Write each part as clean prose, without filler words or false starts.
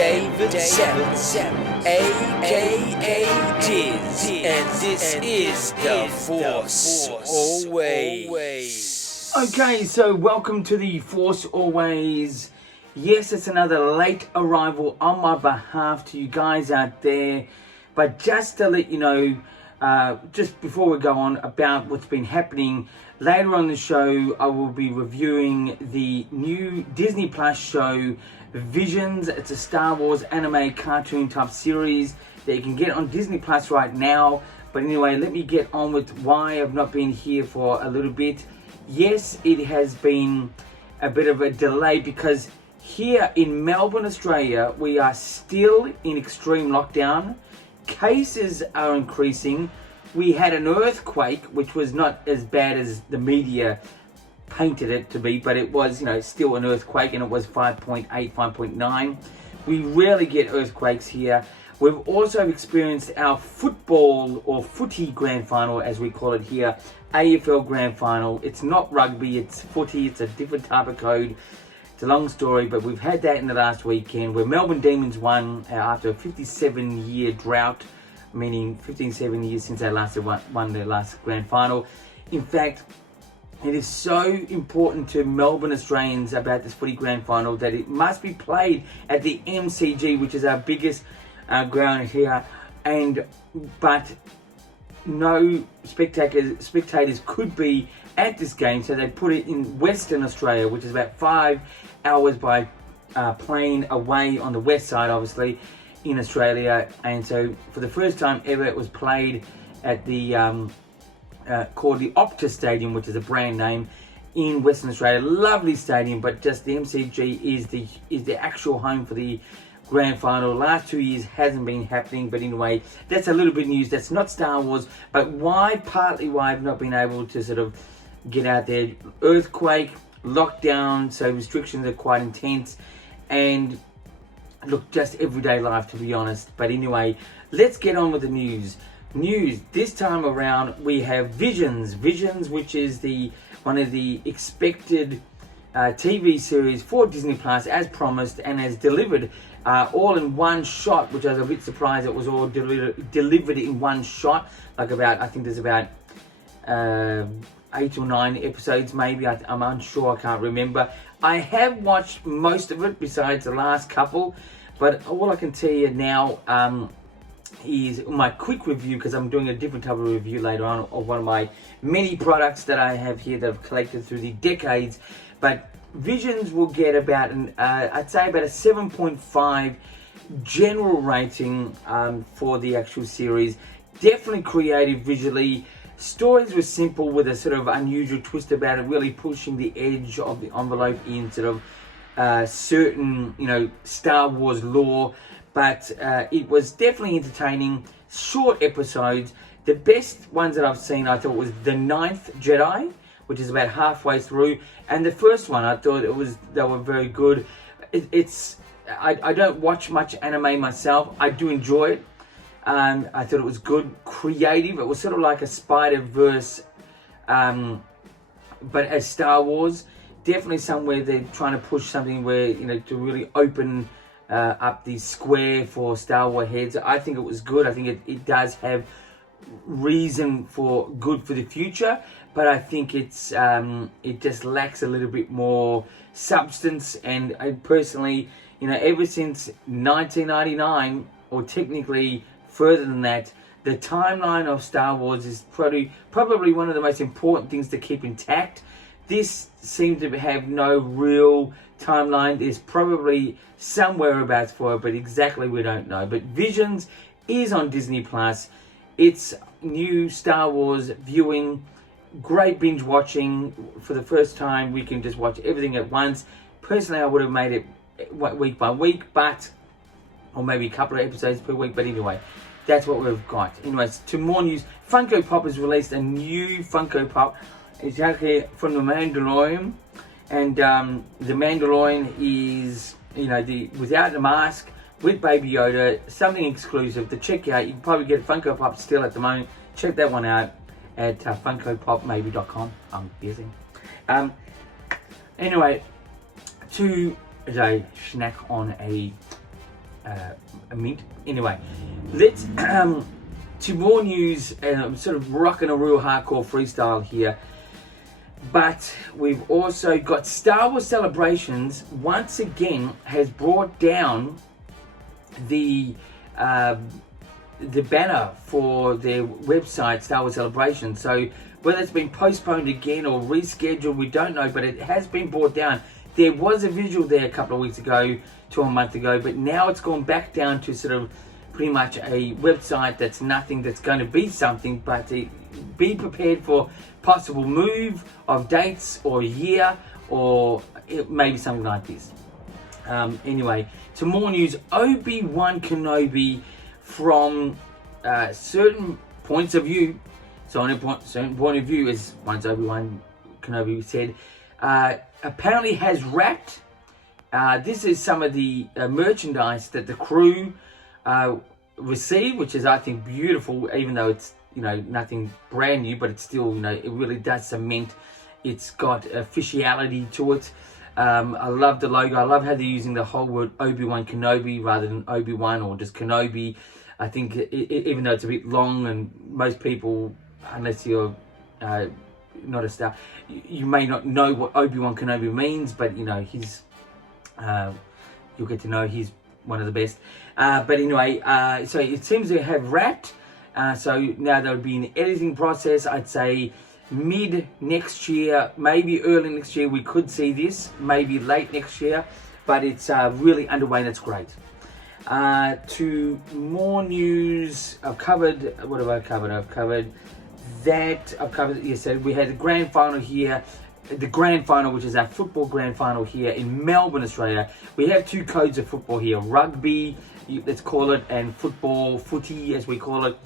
David Seven, a.k.a. Diz, and this is The Force Always. Okay, so welcome to The Force Always. Yes, it's another late arrival on my behalf to you guys out there. But just to let you know, just before we go on about what's been happening, later on the show, I will be reviewing the new Disney Plus show, Visions. It's a Star Wars anime cartoon type series that you can get on Disney Plus right now. But anyway, let me get on with why I've not been here for a little bit. Yes, it has been a bit of a delay because here in Melbourne, Australia, we are still in extreme lockdown. Cases are increasing. We had an earthquake, which was not as bad as the media painted it to be, but it was, still an earthquake, and it was 5.8, 5.9. We rarely get earthquakes here. We've also experienced our football or footy grand final, as we call it here, AFL grand final. It's not rugby, it's footy, it's a different type of code. It's a long story, but we've had that in the last weekend where Melbourne Demons won after a 57-year drought, meaning 7 years since they last won their last grand final. In fact, it is so important to Melbourne Australians about this footy grand final that it must be played at the MCG, which is our biggest ground here, but no spectators could be at this game, so they put it in Western Australia, which is about 5 hours by plane away on the west side, obviously, in Australia. And so for the first time ever, it was played at the called the Optus Stadium, which is a brand name in Western Australia. Lovely stadium, but just the MCG is the actual home for the grand final. Last 2 years hasn't been happening, but anyway, that's a little bit news. That's not Star Wars, but partly why I've not been able to sort of get out there. Earthquake, lockdown, so restrictions are quite intense, and look, just everyday life, to be honest. But anyway, let's get on with the news. This time around, we have Visions, which is one of the expected TV series for Disney Plus, as promised and as delivered, all in one shot, which I was a bit surprised it was all delivered in one shot. I think there's about 8 or 9 episodes, maybe. I'm unsure, I can't remember. I have watched most of it besides the last couple, but all I can tell you now is my quick review, because I'm doing a different type of review later on of one of my many products that I have here that I've collected through the decades. But Visions will get about I'd say about a 7.5 general rating for the actual series. Definitely creative visually. Stories were simple with a sort of unusual twist about it, really pushing the edge of the envelope in sort of certain, Star Wars lore. But it was definitely entertaining. Short episodes. The best ones that I've seen, I thought, was The Ninth Jedi, which is about halfway through, and the first one, I thought they were very good. I don't watch much anime myself. I do enjoy it. I thought it was good, creative. It was sort of like a Spider-Verse, but as Star Wars. Definitely somewhere they're trying to push something where, to really open up the square for Star Wars heads. I think it was good. I think it does have reason for good for the future, but I think it just lacks a little bit more substance. And I personally, ever since 1999, or technically further than that, the timeline of Star Wars is probably one of the most important things to keep intact. This seems to have no real timeline. There's probably some whereabouts for it, but exactly we don't know. But Visions is on Disney Plus. It's new Star Wars viewing, great binge watching. For the first time, we can just watch everything at once. Personally, I would have made it week by week, or maybe a couple of episodes per week. But anyway, that's what we've got. Anyways, to more news. Funko Pop has released a new Funko Pop. It's actually from The Mandalorian, and The Mandalorian is, without the mask, with Baby Yoda, something exclusive to check out. You can probably get Funko Pop still at the moment. Check that one out at funkopopmaybe.com. I'm guessing. Anyway, to snack on a a mint. Anyway, let's to more news. And I'm sort of rocking a real hardcore freestyle here. But we've also got Star Wars Celebrations once again has brought down the banner for their website, Star Wars Celebration. So whether it's been postponed again or rescheduled, we don't know, but it has been brought down. There was a visual there a couple of weeks ago to a month ago, but now it's gone back down to sort of pretty much a website that's nothing, that's going to be something, but be prepared for possible move of dates or year, or maybe something like this. Anyway, to more news. Obi-Wan Kenobi, from certain points of view, so on a certain point of view, as once Obi-Wan Kenobi said, apparently has wrapped. This is some of the merchandise that the crew received, which is, I think, beautiful, even though it's, you know, nothing brand new, but it's still, you know, it really does cement. It's got officiality to it. I love the logo. I love how they're using the whole word Obi-Wan Kenobi rather than Obi-Wan or just Kenobi. I think even though it's a bit long, and most people, unless you're not a star, you may not know what Obi-Wan Kenobi means, but you know, he's you'll get to know he's one of the best. But anyway, so it seems to have wrapped. So now there would be an editing process. I'd say mid next year, maybe early next year, we could see this, maybe late next year, but it's really underway, and it's great. To more news, I've covered, what have I covered? I've covered that, yes, so we had the grand final here, the grand final, which is our football grand final here in Melbourne, Australia. We have two codes of football here, rugby, let's call it, and football, footy as we call it.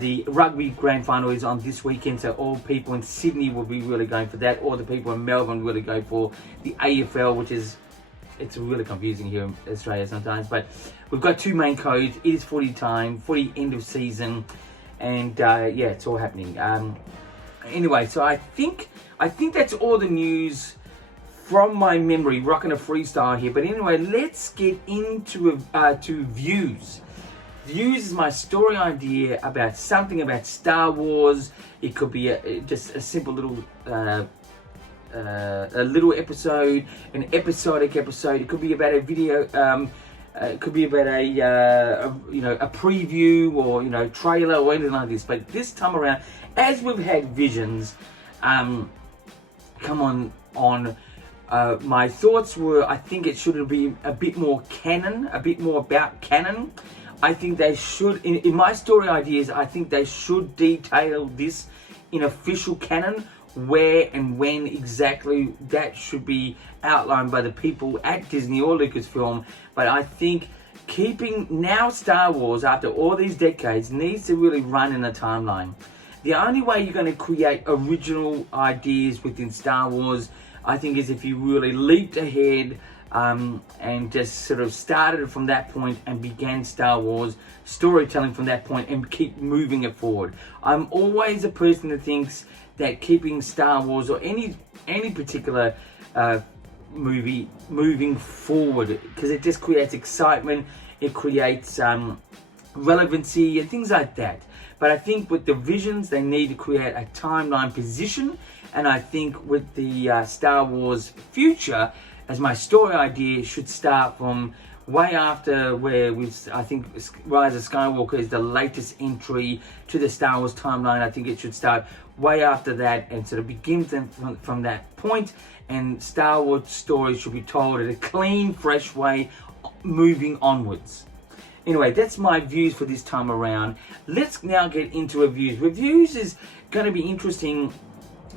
The rugby grand final is on this weekend, so all people in Sydney will be really going for that, or the people in Melbourne really go for the AFL, which is, it's really confusing here in Australia sometimes, but we've got two main codes. It is footy time, footy end of season, and yeah, it's all happening. Anyway, so I think that's all the news from my memory, rocking a freestyle here. But anyway, let's get into to views. Views is my story idea about something about Star Wars. It could be just a simple little a little episode, an episodic episode. It could be about a video. It could be about a you know, a preview, or you know, trailer or anything like this. But this time around, as we've had visions come on, my thoughts were, I think it should be a bit more canon, a bit more about canon. I think they should, in my story ideas, I think they should detail this in official canon, where and when exactly that should be outlined by the people at Disney or Lucasfilm. But I think keeping now Star Wars, after all these decades, needs to really run in a timeline. The only way you're going to create original ideas within Star Wars, I think, is if you really leaped ahead and just sort of started from that point and began Star Wars storytelling from that point and keep moving it forward. I'm always a person that thinks that keeping Star Wars or any particular movie moving forward, because it just creates excitement, it creates relevancy and things like that. But I think with the visions, they need to create a timeline position, and I think with the Star Wars future, as my story idea, should start from way after where I think Rise of Skywalker is the latest entry to the Star Wars timeline. I think it should start way after that and sort of begin from that point, and Star Wars stories should be told in a clean, fresh way, moving onwards. Anyway, that's my views for this time around. Let's now get into reviews. Reviews is going to be interesting,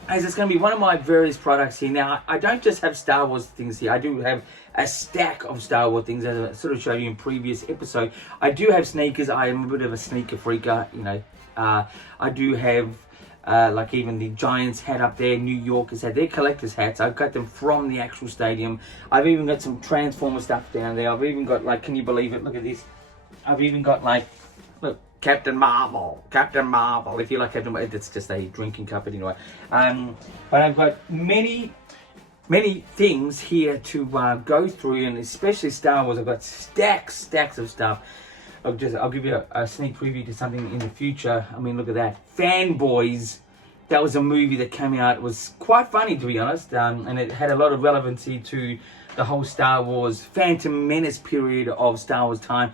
as it's going to be one of my various products here. Now, I don't just have Star Wars things here. I do have a stack of Star Wars things, as I sort of showed you in previous episode. I do have sneakers. I am a bit of a sneaker freaker, you know. I do have, like even the Giants hat up there, New Yorkers hat. They're collector's hats. I've got them from the actual stadium. I've even got some Transformer stuff down there. I've even got, like, can you believe it? Look at this. I've even got, like, look, Captain Marvel. If you like Captain Marvel, it's just a drinking cup anyway. But I've got many many things here to go through, and especially Star Wars. I've got stacks of stuff. I'll give you a sneak preview to something in the future. I mean, look at that. Fanboys. That was a movie that came out. It was quite funny, to be honest, and it had a lot of relevancy to the whole Star Wars Phantom Menace period of Star Wars time.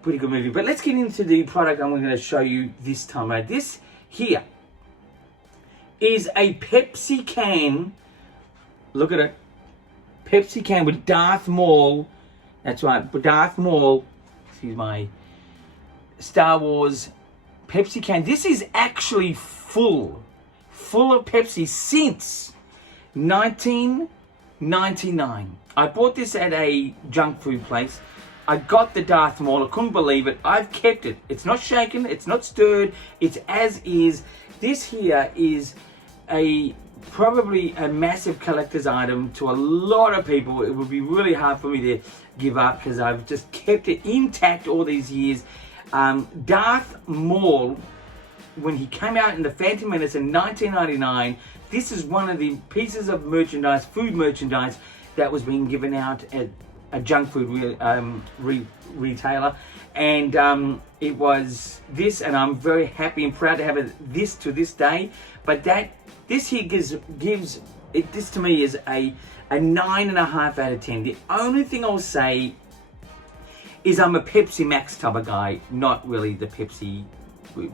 Pretty good movie. But let's get into the product I'm going to show you this time. Right? This here is a Pepsi can. Look at it. Pepsi can with Darth Maul. That's right, Darth Maul. Excuse my Star Wars Pepsi can. This is actually full of Pepsi since 1999. I bought this at a junk food place. I got the Darth Maul. I couldn't believe it. I've kept it. It's not shaken. It's not stirred. It's as is. This here is probably a massive collector's item to a lot of people. It would be really hard for me to give up because I've just kept it intact all these years. Darth Maul, when he came out in the Phantom Menace in 1999, this is one of the pieces of merchandise, food merchandise, that was being given out at a junk food retailer. And it was this, and I'm very happy and proud to have this to this day. But this here gives it, this to me is a 9.5 out of 10. The only thing I'll say is I'm a Pepsi Max type of guy, not really the Pepsi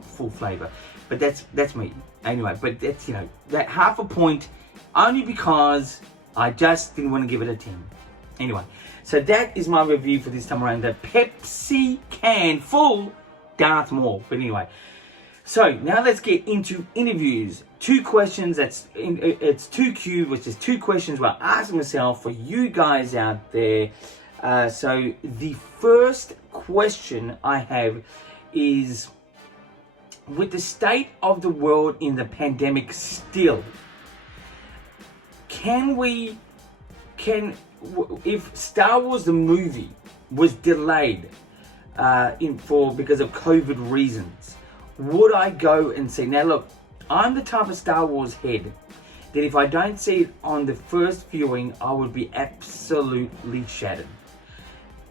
full flavor, but that's me anyway. But that's, you know, that half a point only because I just didn't want to give it a 10 anyway. So that is my review for this time around, the Pepsi can full Darth Maul. But anyway, so now let's get into interviews. 2 questions, it's 2Q, which is 2 questions where I ask myself for you guys out there. So the first question I have is, with the state of the world in the pandemic still, if Star Wars the movie was delayed because of COVID reasons, would I go and see? Now look, I'm the type of Star Wars head that if I don't see it on the first viewing, I would be absolutely shattered.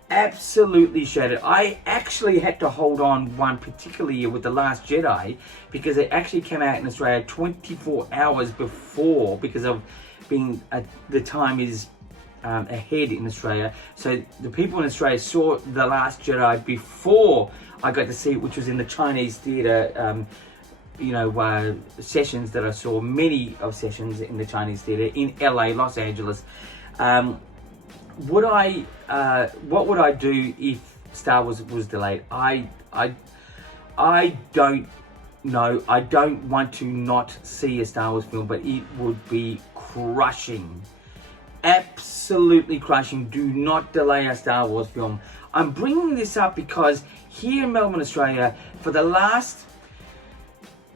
Absolutely shattered. I actually had to hold on one particular year with The Last Jedi because it actually came out in Australia 24 hours before, because of being the time is ahead in Australia. So the people in Australia saw The Last Jedi before I got to see it, which was in the Chinese theatre. Sessions that I saw, many of sessions in the Chinese theatre in LA, Los Angeles. What would I do if Star Wars was delayed? I don't know. I don't want to not see a Star Wars film, but it would be crushing. Absolutely crushing. Do not delay a Star Wars film. I'm bringing this up because here in Melbourne, Australia, for the last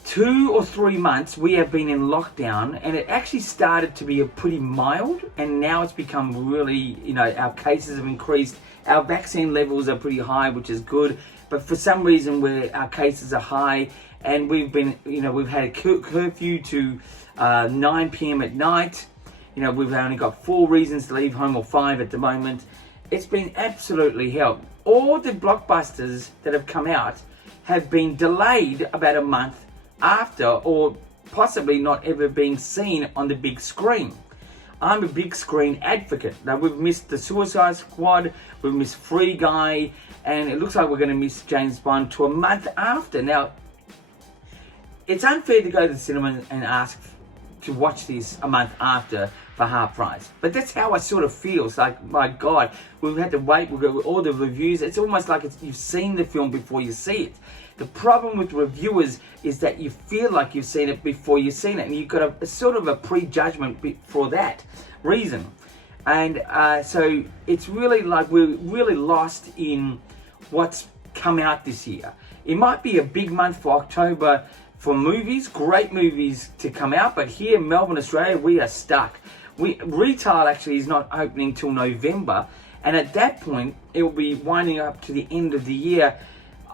2 or 3 months we have been in lockdown, and it actually started to be pretty mild, and now it's become really, our cases have increased, our vaccine levels are pretty high, which is good, but for some reason our cases are high, and we've had a curfew to 9 p.m. at night. We've only got 4 reasons to leave home, or 5 at the moment. It's been absolutely hell. All the blockbusters that have come out have been delayed about a month after, or possibly not ever being seen on the big screen. I'm a big screen advocate. Now, we've missed the Suicide Squad, we've missed Free Guy, and it looks like we're going to miss James Bond to a month after. Now, it's unfair to go to the cinema and ask to watch this a month after for half price. But that's how I sort of feel. It's like, my God, we've had to wait, we've got all the reviews. It's almost like you've seen the film before you see it. The problem with reviewers is that you feel like you've seen it before you've seen it, and you've got a sort of a prejudgment for that reason. And so it's really like we're really lost in what's come out this year. It might be a big month for October for movies, great movies to come out, but here in Melbourne, Australia, we are stuck. Retail actually is not opening till November, and at that point, it will be winding up to the end of the year.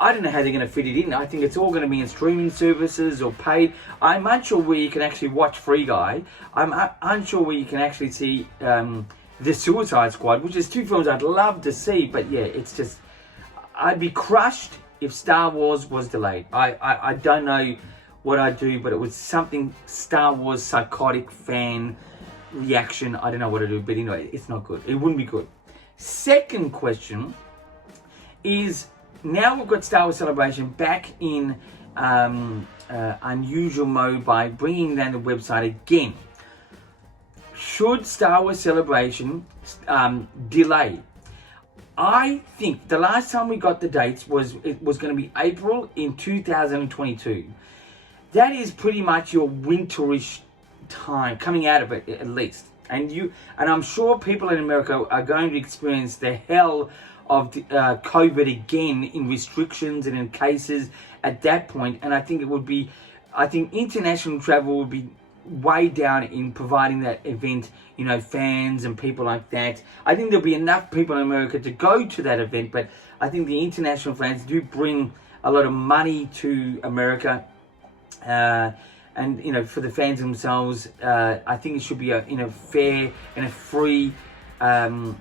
I don't know how they're going to fit it in. I think it's all going to be in streaming services or paid. I'm unsure where you can actually watch Free Guy. I'm unsure where you can actually see The Suicide Squad, which is two films I'd love to see. But yeah, it's just, I'd be crushed if Star Wars was delayed. I don't know what I'd do, but it was something Star Wars psychotic fan reaction. I don't know what to do, but anyway, it's not good. It wouldn't be good. Second question is, now we've got Star Wars Celebration back in unusual mode by bringing down the website again. Should Star Wars Celebration delay? I think the last time we got the dates was going to be April in 2022. That is pretty much your winterish time, coming out of it at least. And I'm sure people in America are going to experience the hell of COVID again in restrictions and in cases at that point. And I think international travel would be way down in providing that event, fans and people like that. I think there'll be enough people in America to go to that event, but I think the international fans do bring a lot of money to America. And for the fans themselves, I think it should be a fair and a free, from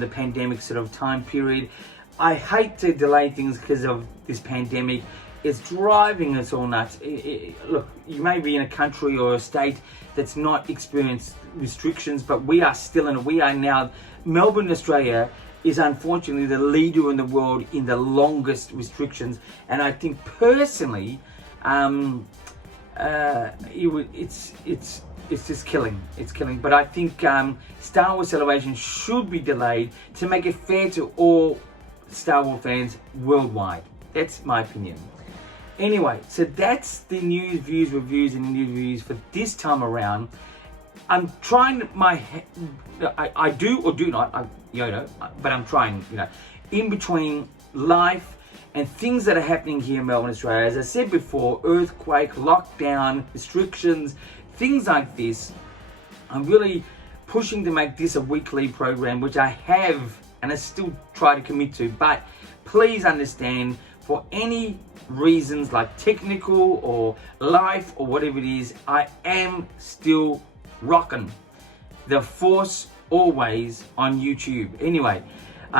the pandemic sort of time period. I hate to delay things because of this pandemic. It's driving us all nuts. Look, you may be in a country or a state that's not experienced restrictions, but we are still in it. We are now, Melbourne, Australia is unfortunately the leader in the world in the longest restrictions. And I think personally, it's just killing. It's killing. But I think Star Wars Celebration should be delayed to make it fair to all Star Wars fans worldwide. That's my opinion. Anyway, so that's the news, views, reviews, and interviews for this time around. I'm trying I do or do not, but I'm trying, in between life and things that are happening here in Melbourne, Australia. As I said before, earthquake, lockdown, restrictions, things like this. I'm really pushing to make this a weekly program, which I have and I still try to commit to. But please understand, for any reasons like technical or life or whatever it is, I am still rocking the Force Always on YouTube. Anyway,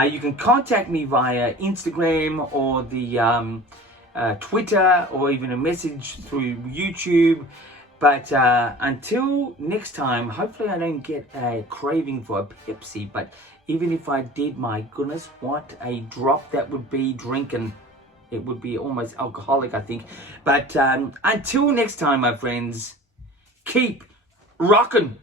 you can contact me via Instagram or the Twitter, or even a message through YouTube. But until next time, hopefully I don't get a craving for a Pepsi. But even if I did, my goodness, what a drop that would be drinking. It would be almost alcoholic, I think. But until next time, my friends, keep rocking.